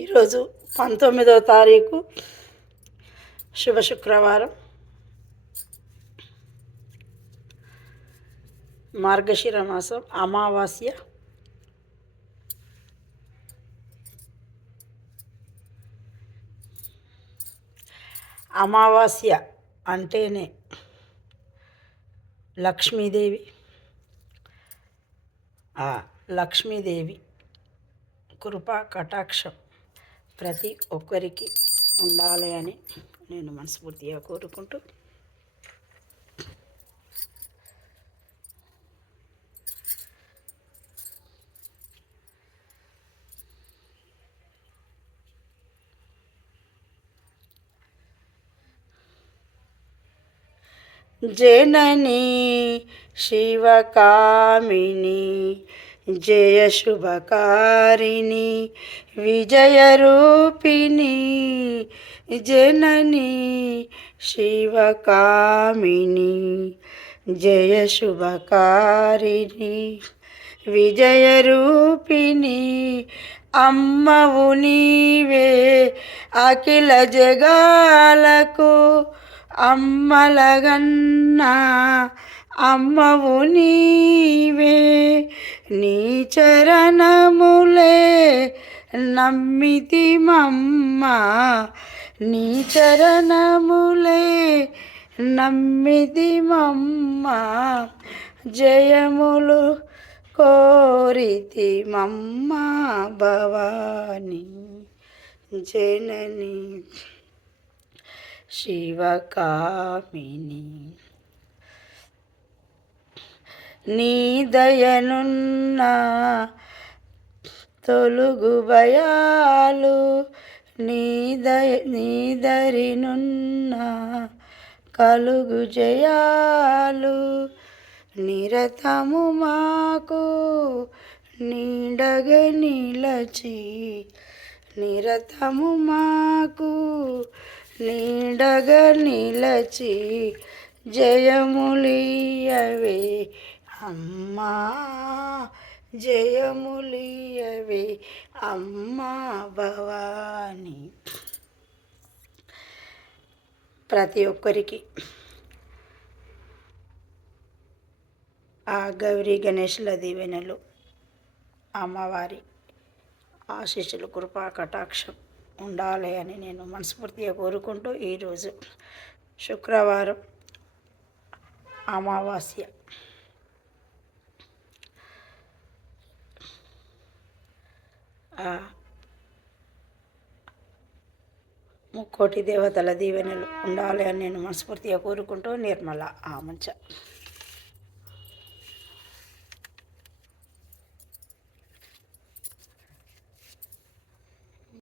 ఈరోజు 19వ తారీఖు శుభ శుక్రవారం, మార్గశిర మాసం, అమావాస్య. అమావాస్య అంటేనే లక్ష్మీదేవి. ఆ లక్ష్మీదేవి కృపా కటాక్షం ప్రతి ఒక్కరికి ఉండాలి అని నేను మనస్ఫూర్తిగా కోరుకుంటూ, జననీ శివకామిని జయ శుభకారిణి విజయరూపిణి, జననీ శివకామిని జయ శుభకారిణి విజయరూపిణి, అమ్మవు నీవే అఖిల జగాలకు అమ్మలగన్నా అమ్మవు నీవే, నీ చరణములే నమ్మితిమమ్మ, నీ చరణములే నమ్మితిమమ్మ, జయములు కోరితిమమ్మ భవాని జనని శివకామిని. నీ దయనున్న తొలుగు భయాలు, నీ దరినున్న కలుగు జయాలు, నిరతము మాకు నీడగ నిలచి, నిరతము మాకు నీడగ నిలచి, జయములియవే అమ్మా, జయములియవే అమ్మా భవాని. ప్రతి ఒక్కరికి ఆ గౌరీ గణేశుల దీవెనలు, అమ్మవారి ఆశీస్సులు, కృపా కటాక్షం ఉండాలి అని నేను మనస్ఫూర్తిగా కోరుకుంటూ, ఈరోజు శుక్రవారం అమావాస్య. ముక్కోటి దేవతల దీవెనలు ఉండాలి అని నేను మనస్ఫూర్తిగా కోరుకుంటూ, నిర్మల ఆమంచ.